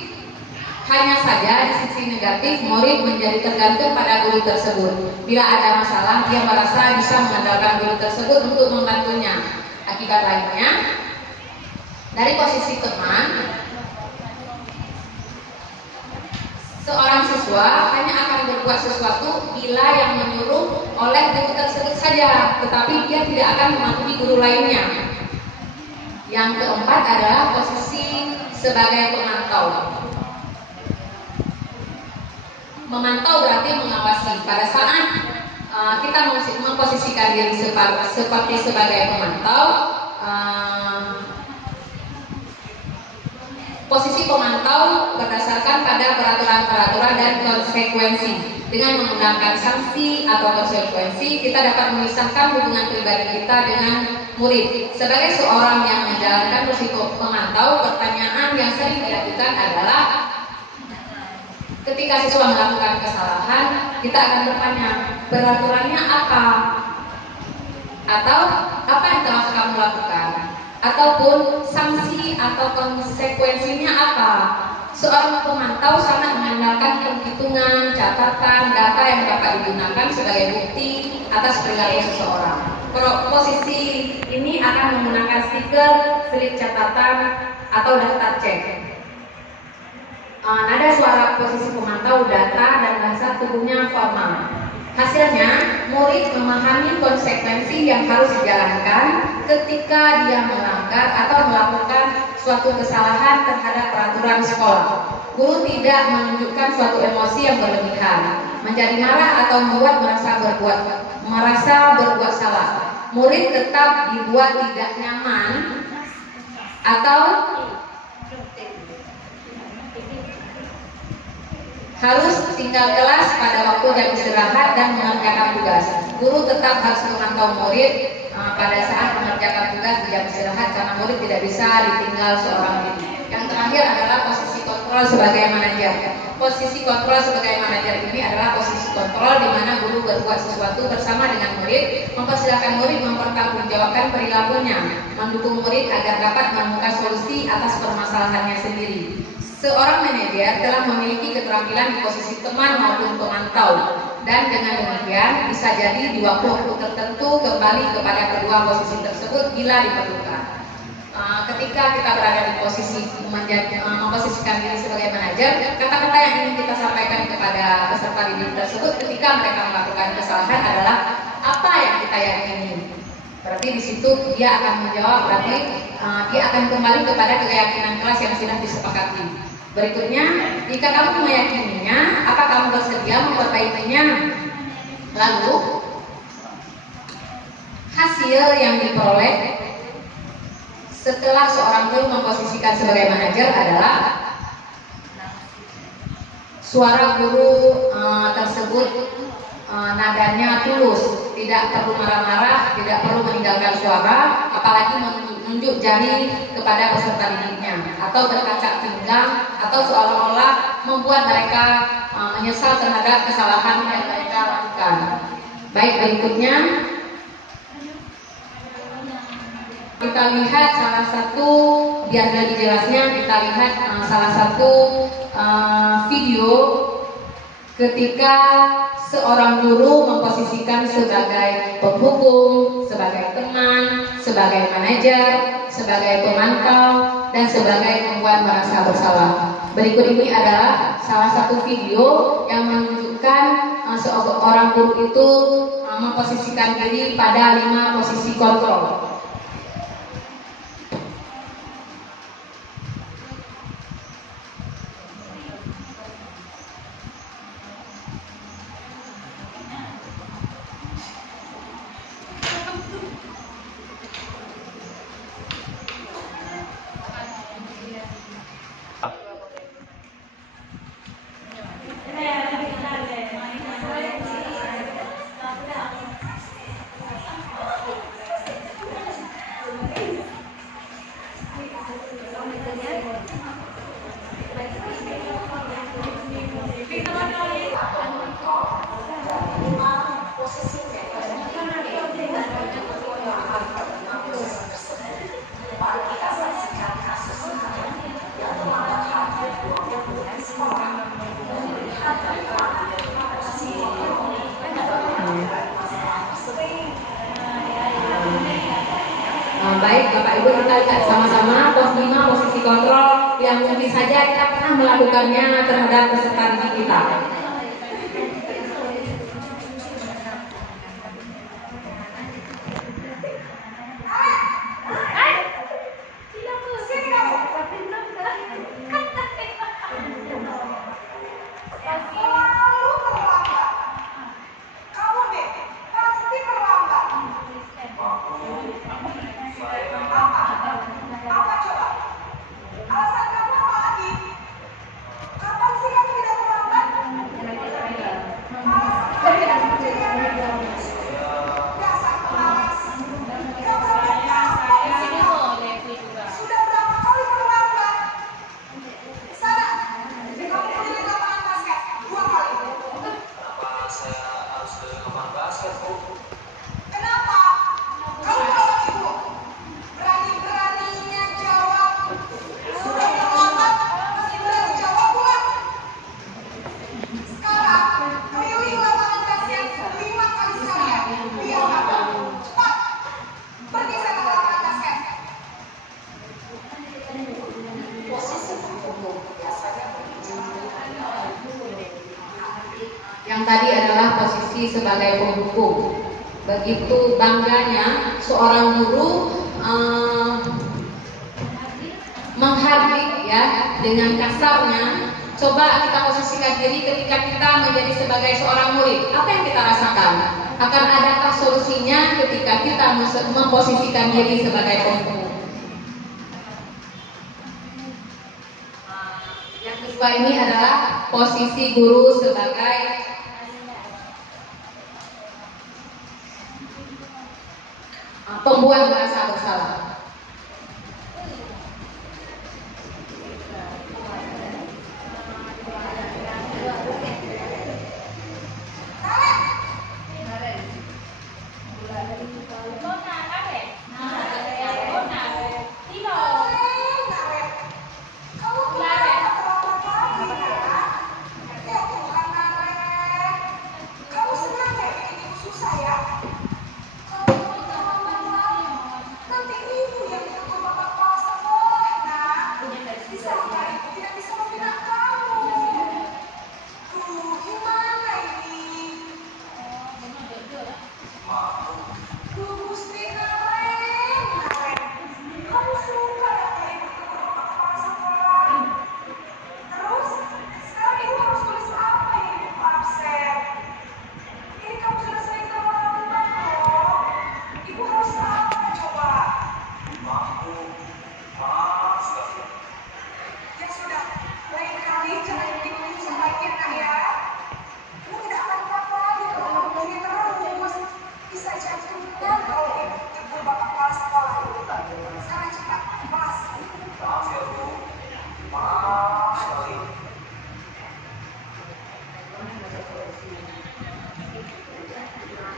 Hanya saja di sisi negatif, murid menjadi tergantung pada guru tersebut. Bila ada masalah, dia merasa bisa mengandalkan guru tersebut untuk membantunya. Akibat lainnya, dari posisi teman, seorang siswa hanya akan berbuat sesuatu bila yang menyuruh oleh guru tersebut saja, tetapi dia tidak akan mematuhi guru lainnya. Yang keempat adalah posisi sebagai pemantau. Memantau berarti mengawasi. Pada saat kita memposisikan diri seperti sebagai pemantau, posisi pemantau berdasarkan pada peraturan-peraturan dan konsekuensi. Dengan menggunakan sanksi atau konsekuensi, kita dapat memisahkan hubungan pribadi kita dengan murid. Sebagai seorang yang menjalankan posisi pemantau, pertanyaan yang sering diajukan adalah, ketika siswa melakukan kesalahan, kita akan bertanya, peraturannya apa? Atau apa yang telah kamu lakukan? Ataupun sanksi atau konsekuensinya apa? Seorang pemantau sangat mengandalkan perhitungan, catatan, data yang dapat digunakan sebagai bukti atas perilaku seseorang. Posisi ini akan menggunakan stiker, slip catatan, atau daftar cek. Nada suara posisi pemantau, data, dan bahasa tubuhnya formal. Hasilnya, murid memahami konsekuensi yang harus dijalankan ketika dia melanggar atau melakukan suatu kesalahan terhadap peraturan sekolah. Guru tidak menunjukkan suatu emosi yang berlebihan, menjadi marah atau membuat merasa berbuat salah. Murid tetap dibuat tidak nyaman atau harus tinggal kelas pada waktu jam istirahat dan mengerjakan tugas. Guru tetap harus memantau murid pada saat mengerjakan tugas di jam istirahat, karena murid tidak bisa ditinggal seorang diri. Yang terakhir adalah posisi kontrol kontrol sebagai manajer. Posisi kontrol sebagai manajer ini adalah posisi kontrol di mana guru berbuat sesuatu bersama dengan murid, mempersilahkan murid mempertanggungjawabkan perilakunya, mendukung murid agar dapat menemukan solusi atas permasalahannya sendiri. Seorang manajer telah memiliki keterampilan di posisi teman maupun pemantau, dan dengan demikian bisa jadi di waktu-waktu tertentu kembali kepada kedua posisi tersebut bila diperlukan. Ketika kita berada di posisi memposisikan diri sebagai manajer, kata-kata yang ingin kita sampaikan kepada peserta didik tersebut ketika mereka melakukan kesalahan adalah apa yang kita yakini. Berarti di situ dia akan menjawab, berarti dia akan kembali kepada keyakinan kelas yang sudah disepakati. Berikutnya, jika kamu meyakininya, apa kamu bersedia memperbaikinya? Lalu, hasil yang diperoleh setelah seorang guru memposisikan sebagai manajer adalah suara guru tersebut nadanya tulus, tidak perlu marah-marah, tidak perlu meninggalkan suara, apalagi menunjuk jari kepada peserta didiknya, atau berkaca pinggang, atau seolah-olah membuat mereka menyesal terhadap kesalahan yang mereka lakukan. Baik, berikutnya kita lihat salah satu, biar lebih jelasnya kita lihat salah satu video ketika seorang guru memposisikan sebagai penghukum, sebagai teman, sebagai manajer, sebagai pemantau, dan sebagai pembuat merasa bersalah. Berikut ini adalah salah satu video yang menunjukkan seorang guru itu memposisikan diri pada 5 posisi kontrol. Baik, Bapak Ibu, kita lihat sama-sama pos 5 posisi kontrol yang mungkin saja kita pernah melakukannya terhadap peserta didik kita. Yang tadi adalah posisi sebagai penghukum. Begitu bangganya seorang guru menghardik ya dengan kasarnya. Coba kita posisikan diri ketika kita menjadi sebagai seorang murid. Apa yang kita rasakan? Akan adakah solusinya ketika kita memposisikan diri sebagai penghukum? Yang kedua ini adalah posisi guru sebagai pembuat merasa bersalah.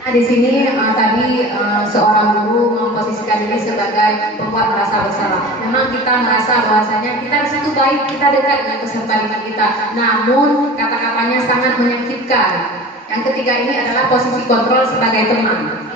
Nah, di sini tadi seorang guru memposisikan diri sebagai pembuat merasa bersalah. Memang kita merasa bahwasanya kita di situ baik, kita dekat dengan peserta didik kita. Namun kata-katanya sangat menyakitkan. Yang ketiga ini adalah posisi kontrol sebagai teman.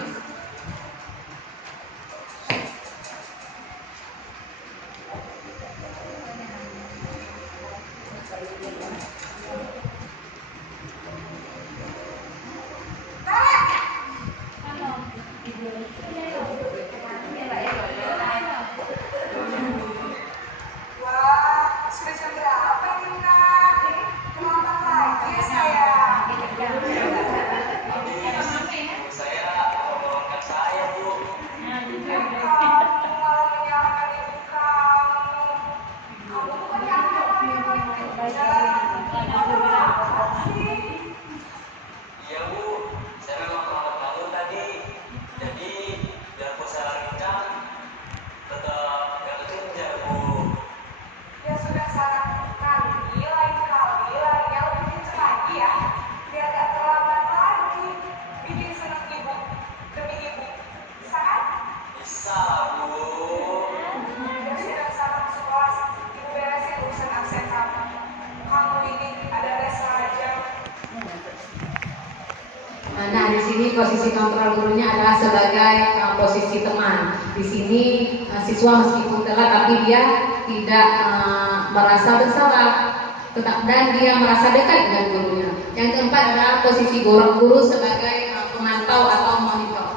Nah, di sini posisi kontrol gurunya adalah sebagai posisi teman. Di sini siswa meskipun telat tapi dia tidak merasa bersalah, dan dia merasa dekat dengan gurunya. Yang keempat adalah posisi guru sebagai pemantau atau monitor.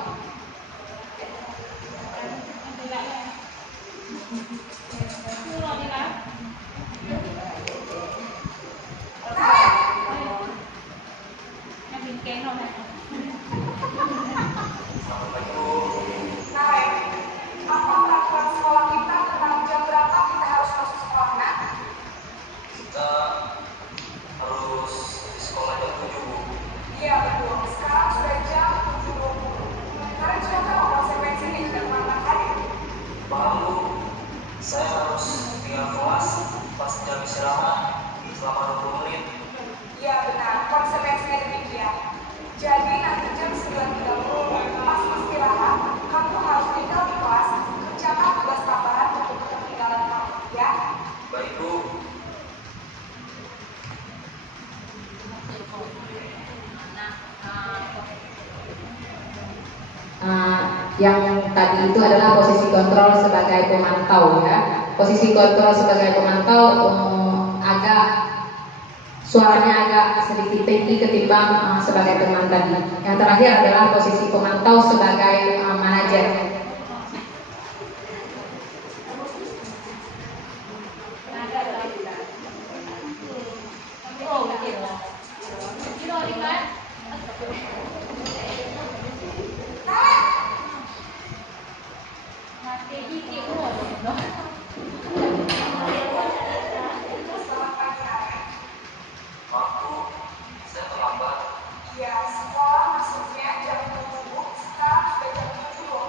Saya harus tinggal kelas pas jam istirahat selama 20 menit. Iya benar, konsekuensinya demikian. Jadi nanti jam 9.30 pas istirahat, kamu harus tinggal di kelas, kerjakan tugas tambahan untuk ketinggalan kamu, ya? Baik, Bu. Yang tadi itu adalah posisi kontrol sebagai pemantau ya. Posisi kontrol sebagai pemantau agak suaranya agak sedikit tinggi ketimbang sebagai teman tadi. Yang terakhir adalah posisi pemantau sebagai manajer. Saya terlambat. Iya, sekolah masuknya jam 7, sekarang sudah jam 7 loh.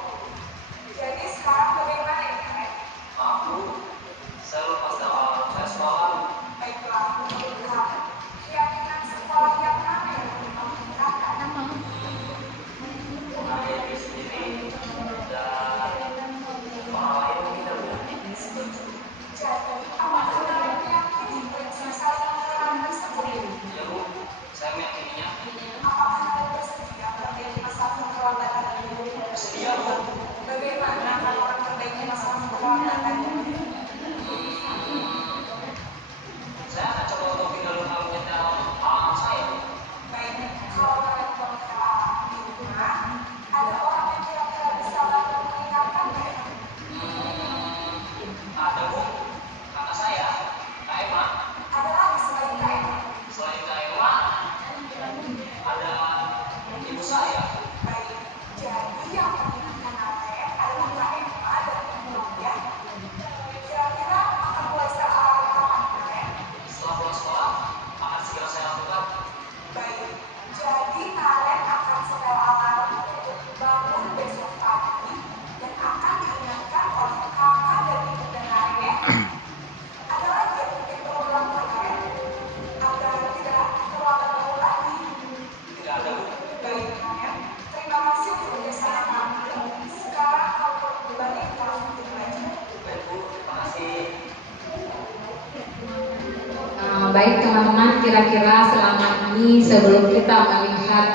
Baik teman-teman, kira-kira selama ini sebelum kita melihat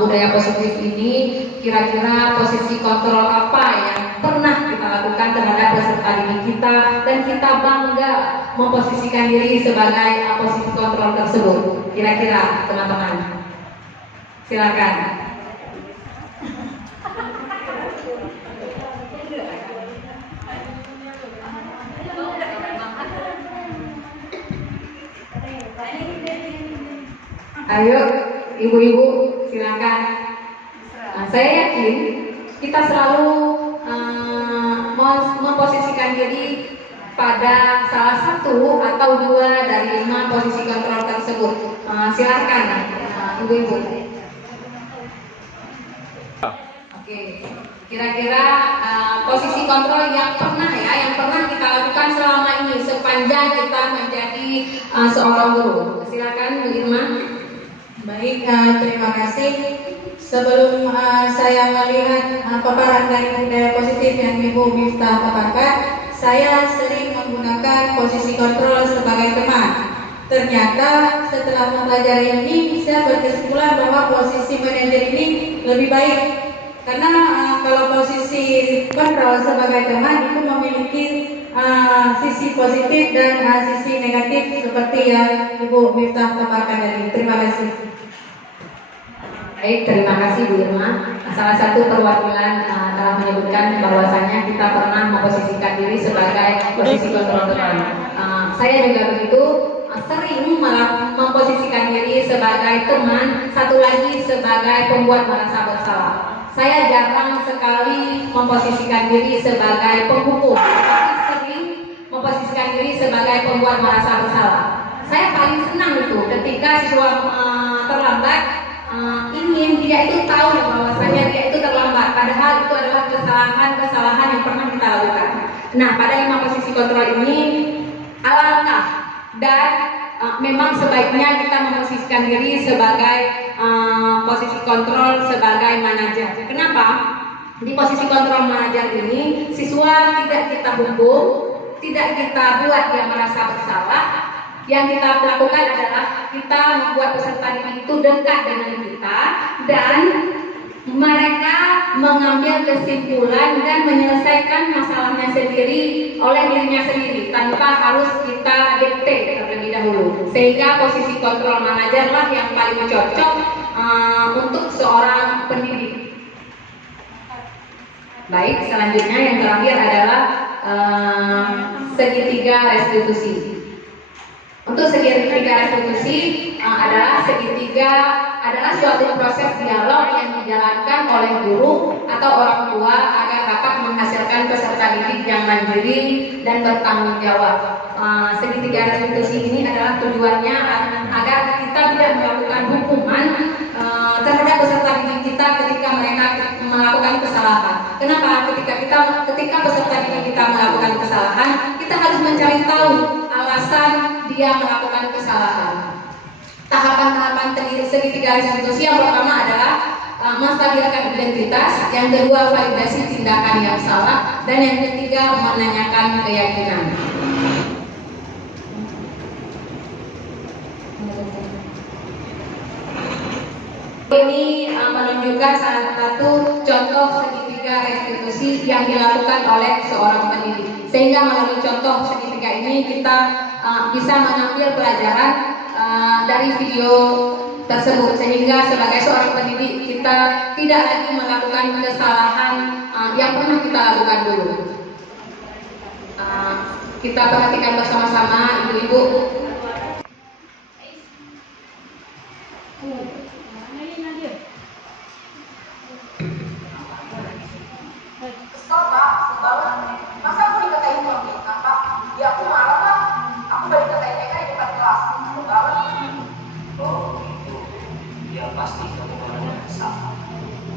budaya positif ini, kira-kira posisi kontrol apa yang pernah kita lakukan terhadap peserta didik kita dan kita bangga memposisikan diri sebagai posisi kontrol tersebut? Kira-kira teman-teman, silakan. Ayo, ibu-ibu, silakan. Saya yakin kita selalu memposisikan diri pada salah satu atau dua dari 5 posisi kontrol tersebut. Silakan, ibu-ibu. Oke, kira-kira posisi kontrol yang pernah kita lakukan selama ini sepanjang kita menjadi seorang guru. Silakan, Bu Irma. Baik, terima kasih. Sebelum saya melihat paparan dari budaya positif yang Ibu Miftah paparkan, saya sering menggunakan posisi kontrol sebagai teman. Ternyata setelah mempelajari ini, saya berkesimpulan bahwa posisi manajer ini lebih baik. Karena kalau posisi kontrol sebagai teman itu memiliki sisi positif dan sisi negatif seperti yang Ibu Miftah paparkan tadi. Terima kasih. Baik, terima kasih Bu Irma. Salah satu perwakilan telah menyebutkan bahwasanya kita pernah memposisikan diri sebagai posisi kontrol teman. Saya juga begitu, sering memposisikan diri sebagai teman, satu lagi sebagai pembuat merasa bersalah. Saya jarang sekali memposisikan diri sebagai penghukum, tapi sering memposisikan diri sebagai pembuat merasa bersalah. Saya paling senang itu ketika siswa terlambat, ingin dia itu tahu bahwasanya dia itu terlambat, padahal itu adalah kesalahan yang pernah kita lakukan. Nah, pada 5 posisi kontrol ini alangkah dan memang sebaiknya kita memposisikan diri sebagai posisi kontrol sebagai manajer. Kenapa? Di posisi kontrol manajer ini siswa tidak kita hukum, tidak kita buat dia merasa bersalah. Yang kita lakukan adalah kita membuat peserta didik itu dekat dengan kita dan mereka mengambil kesimpulan dan menyelesaikan masalahnya sendiri oleh dirinya sendiri tanpa harus kita dikte terlebih dahulu. Sehingga posisi kontrol manajer lah yang paling cocok untuk seorang pendidik. Baik, selanjutnya yang terakhir adalah segitiga restitusi. Untuk segitiga restitusi adalah suatu proses dialog yang dijalankan oleh guru atau orang tua agar dapat menghasilkan peserta didik yang mandiri dan bertanggung jawab. Segitiga restitusi ini adalah tujuannya agar kita tidak melakukan hukuman terhadap peserta didik kita ketika mereka melakukan kesalahan. Kenapa? Ketika peserta didik kita melakukan kesalahan, kita harus mencari tahu alasan dia melakukan kesalahan. Tahapan-tahapan segitiga restitusi yang pertama adalah menstabilkan identitas, yang kedua validasi tindakan yang salah, dan yang ketiga menanyakan keyakinan. Ini menunjukkan salah satu contoh segitiga restitusi yang dilakukan oleh seorang pendidik. Sehingga melalui contoh segitiga ini kita bisa mengambil pelajaran dari video tersebut, sehingga sebagai seorang pendidik kita tidak lagi melakukan kesalahan yang pernah kita lakukan dulu. Kita perhatikan bersama-sama, ibu-ibu. Kesel Pak, sebalik. Masa aku dikatain orang kita Pak? Ya aku marah Pak. Aku baru dikatain mereka di depan kelas. Sebalik. Oh itu, dia pasti kekurangannya besar.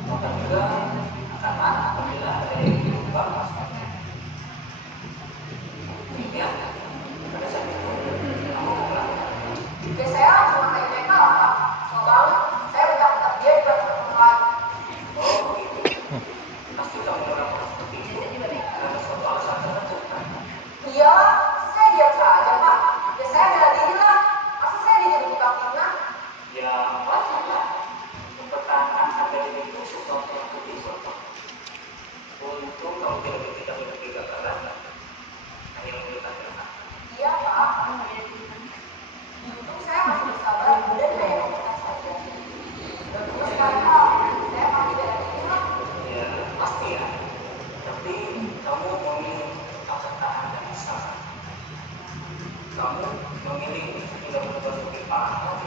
Bahkan juga akan marah apabila ada yang diubah pasalnya. Ya, pada kamu memilih tidak memasuki parah.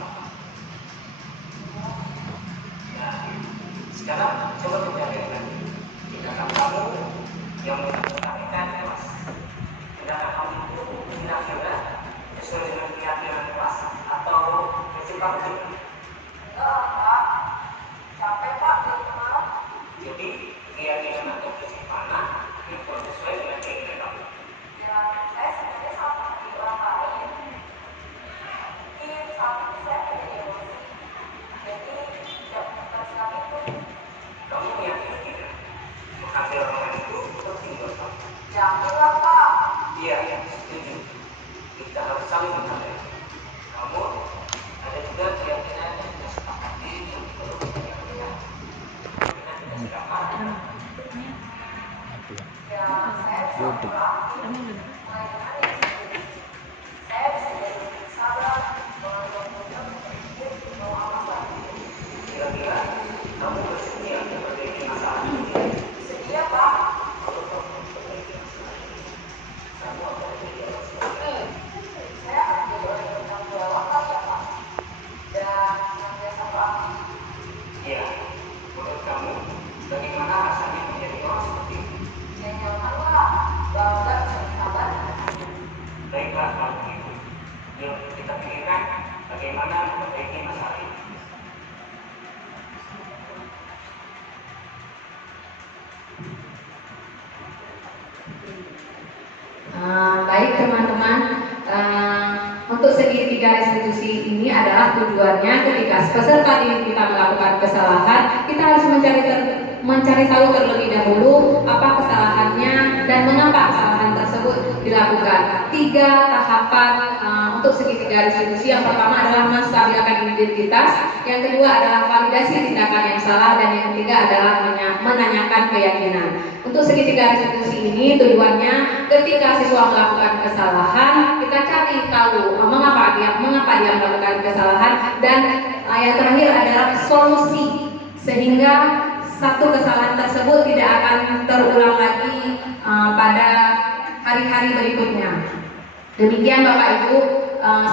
Nah, sekarang coba diperhatikan. Tindakan kamu yang menggunakan kelas. Tindakan kamu itu kira-kira sesuai dengan keyakinan kelas atau prinsip kamu? Pak. Capek Pak di rumah. Jadi keyakinan atau prinsip mana yang sesuai dengan keinginan kamu? Ya, saya sebenarnya sama seperti orang lain. Mungkin saat itu saya menjadi emosi. Jadi tidak menemukan sikap itu. Kamu meyakini tidak? Menghargai orang lain itu penting buat kamu. Janganlah Pak. Iya, setuju. Kita harus saling menghargai. Namun, ada juga keyakinan yang kita sepakati yang perlu kita keyakinan. Keyakinan kita sepakat. Ya, saya bisa berarti mulai dengan yang sendiri. Saya bisa jadi lebih sabar, menganggap mudah, mau apa saja. Kira-kira kamu bersedia memperbaiki masalah ini? Sedia Pak. Kamu akan menjadi orang sebagai Saya akan menjadi orang yang bertanggung jawab Pak ya Pak. Dan senantiasa proaktif. iya. Menurut kamu, bagaimana rasanya menjadi orang seperti itu? Ya nyaman lah, bangga bisa bersabar. Baiklah kalau begitu. Yuk kita pikirkan bagaimana memperbaiki masalah ini. Baik teman-teman, untuk segitiga restitusi ini adalah tujuannya ketika peserta didik kita melakukan kesalahan, kita harus mencari tahu terlebih dahulu apa kesalahannya dan mengapa kesalahan tersebut dilakukan. 3 tahapan untuk segitiga restitusi. Yang pertama adalah menstabilkan identitas, yang kedua adalah validasi tindakan yang salah, dan yang ketiga adalah menanyakan keyakinan. Untuk segitiga restitusi ini tujuannya ketika siswa melakukan kesalahan, kita cari tahu mengapa dia melakukan kesalahan, dan yang terakhir adalah solusi sehingga satu kesalahan tersebut tidak akan terulang lagi pada hari-hari berikutnya. Demikian Bapak Ibu,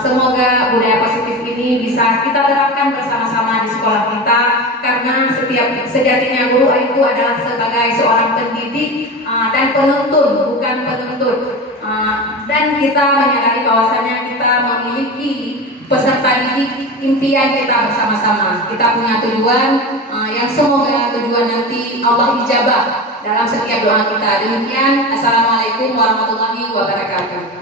semoga budaya positif ini bisa kita terapkan bersama-sama di sekolah kita, karena sejatinya guru itu adalah sebagai seorang pendidik dan penuntun, bukan penuntut. Dan kita menyadari bahwasanya kita memiliki peserta didik impian kita bersama-sama. Kita punya tujuan yang semoga tujuan nanti Allah ijabah dalam setiap doa kita. Demikian, Assalamualaikum warahmatullahi wabarakatuh.